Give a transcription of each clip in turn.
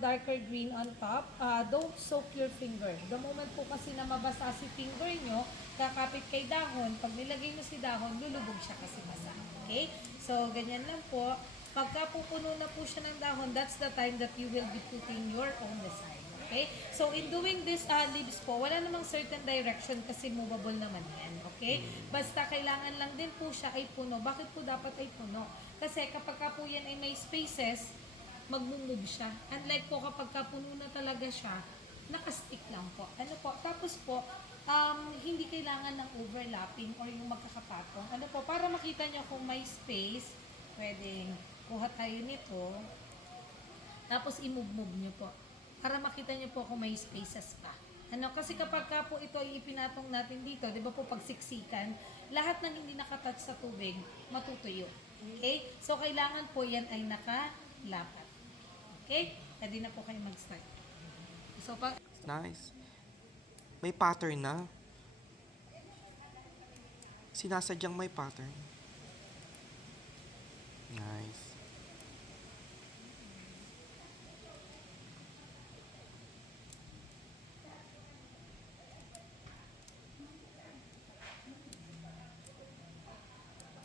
darker green on top. Don't soak your finger. The moment po kasi na mabasa si finger nyo, kakapit kay dahon, pag nilagay nyo si dahon, lulubog siya kasi basa. Okay? So, ganyan lang po. Pagka pupuno na po siya ng dahon, that's the time that you will be putting your own design. Okay? So, in doing this leaves po, wala namang certain direction kasi movable naman yan. Okay? Basta kailangan lang din po siya ay puno. Bakit po dapat ay puno? Kasi kapag ka po yan ay may spaces, magmumove siya. Unlike po kapag puno na talaga siya, nakastick lang po. Ano po? Tapos po, hindi kailangan ng overlapping or yung magkakapatong. Ano po? Para makita nyo kung may space, pwedeng kuha tayo nito, tapos i-move-move nyo po. Para makita nyo po kung may spaces pa. Ano, kasi kapag ka po ito ay ipinatong natin dito, di ba po pag siksikan, lahat ng hindi nakatouch sa tubig, matutuyo. Okay? So, kailangan po yan ay nakalapat. Okay? Pwede na po kayo mag-start. So, Nice. May pattern na. Sinasadyang may pattern. Nice.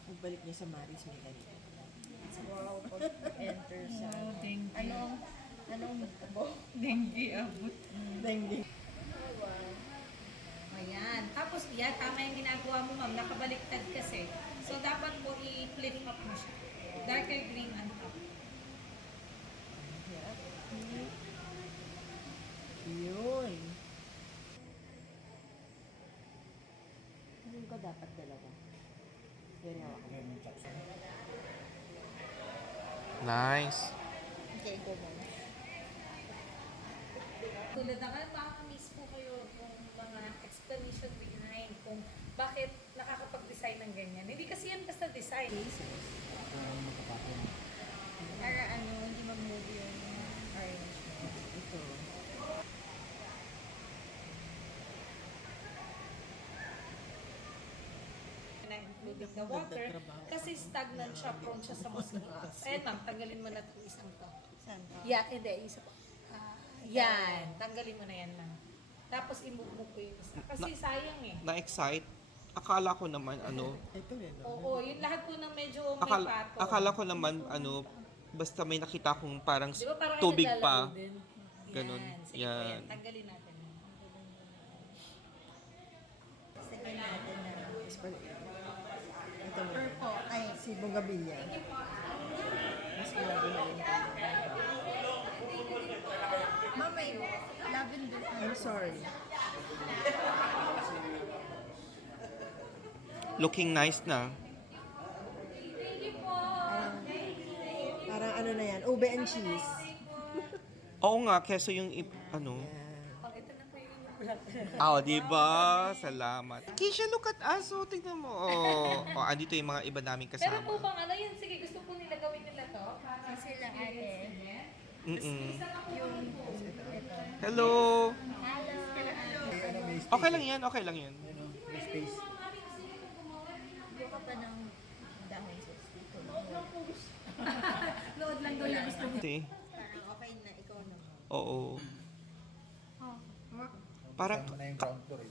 Magbalik niya sa Maris may ganito. Wow, pag-enter sa... oh, thank you. Anong abo? Dengue abot. Dengue. Ayan. Tapos, yan, tama yung ginagawa mo, ma'am. Nakabaliktad kasi. So, dapat po i-flip up mo siya. Darker green on top. Yun. Tingin ko dapat dalawa. Yan nga ako. Nice. Okay, go mo. Tulad na kayo, makakamiss po kayo kung mga explanation behind kung bakit nakakapag-design ng ganyan. Hindi kasi yan basta design. Para hindi mag-move yung orange mo. Ito. Na including the water kasi stagnant siya, prone siya sa mosquitoes. Ayan ma'am, tanggalin mo na itong isang to. Saan to? Yeah, hindi, isa po. Yan, tanggalin mo na yan ma'am. Tapos i-move ko yung isa. Kasi sayang eh. Na-excite. Akala ko naman, Ito rin. Oo, yung lahat po ng medyo may pato. akala ko naman, basta may nakita kong parang Di ba parang tubig naglalaro pa. din? Ganun. Yan, sige po Yan. yan. Tanggalin natin. Sige natin na. Ito mo. Purple. Ay, Si Bongabilla. Mas malabo na yun. ma'am, may lavender. I'm sorry. Looking nice na. Parang ano na yan. Ube and cheese. Oo nga, keso yung Yan. Oh, ito na po yung di ba? Salamat. Kisha, look at us. Oh, tignan mo. Oh, andito yung mga iba naming Pero kasama. po bang ano yun? Sige, gusto po nila gawin nila to? Para Sila ate. Mm-mm. isa na po yung Hello. Hello. Okay lang yan, okay lang yan. Buka ka pa ng dahon sa dito. load lang daw yung gusto mo. Ate, Parang okay na ikaw naman. oo. Parang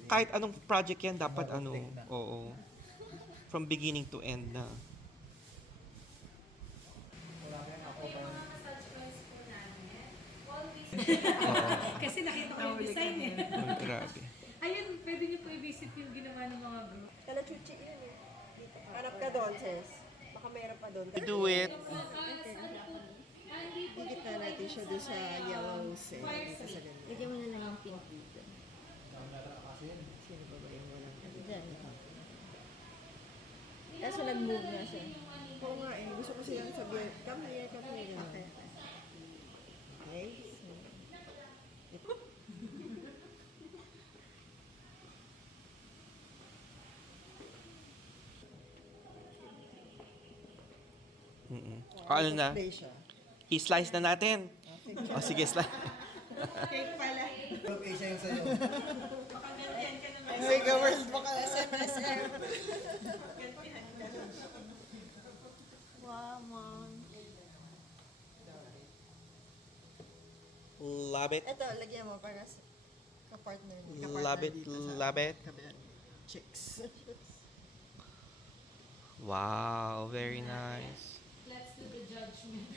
kahit anong project yan, dapat oo. From beginning to end na. Oo. Kasi nakita ko yung design eh. Oh, grabe. Ayun, pwede niyo po i-visit yung ginawa ng mga group. Kalachuchi yun eh. Hanap ka doon, sis. Baka meron pa doon. Do it. Dikit na natin siya doon sa yellow set. Dito sa ganito. Lagyan mo na lang yung pink dito. Sino ba ba yung walang Diyan. Kaso nag-move na siya. Oo nga eh. Gusto ko silang sabihin, come here, come here. Ganun. Okay. Okay? Mm-mm. Ano na? Play siya. I-slice na natin. O sige, slice. Cake pala. Isa yung sa'yo. Ay, girls, baka SM. Wow, mom. Love it. Ito, lagyan mo para sa kapartner niya. Love it, love it. Chicks. Wow, very nice. Let's do the judgment.